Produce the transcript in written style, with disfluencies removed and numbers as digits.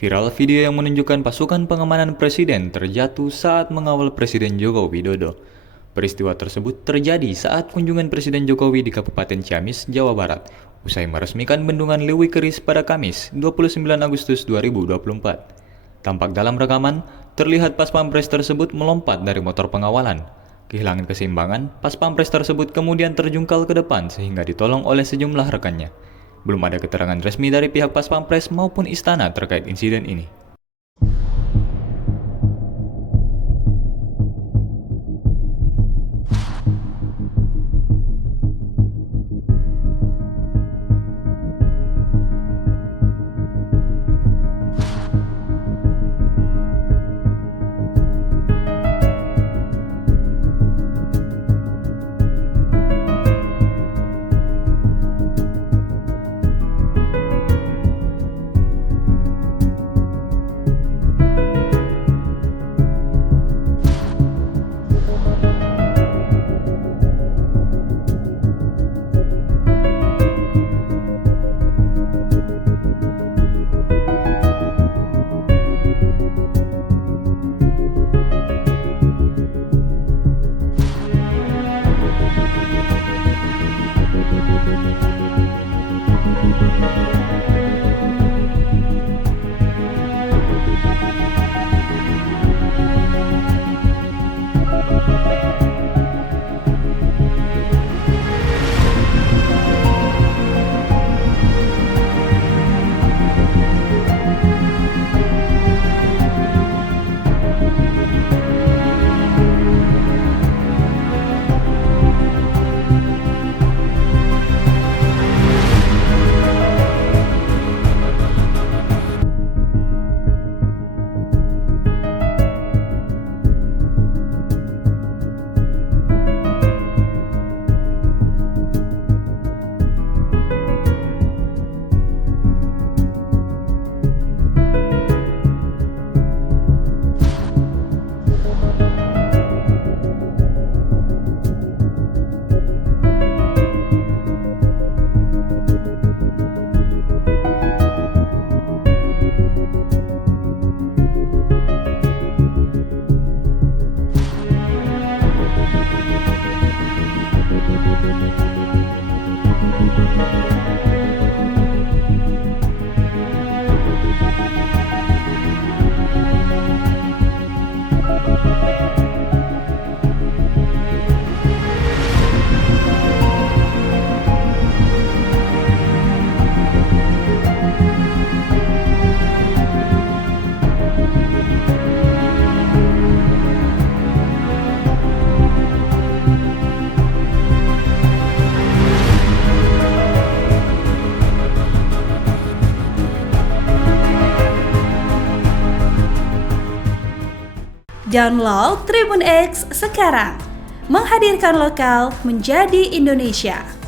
Viral video yang menunjukkan pasukan pengamanan presiden terjatuh saat mengawal Presiden Joko Widodo. Peristiwa tersebut terjadi saat kunjungan Presiden Jokowi di Kabupaten Ciamis, Jawa Barat, usai meresmikan bendungan Lewi Keris pada Kamis, 29 Agustus 2024. Tampak dalam rekaman, terlihat pas pampres tersebut melompat dari motor pengawalan. Kehilangan keseimbangan, pas pampres tersebut kemudian terjungkal ke depan sehingga ditolong oleh sejumlah rekannya. Belum ada keterangan resmi dari pihak Pas Pampres maupun istana terkait insiden ini. Download Tribun X sekarang, menghadirkan lokal menjadi Indonesia.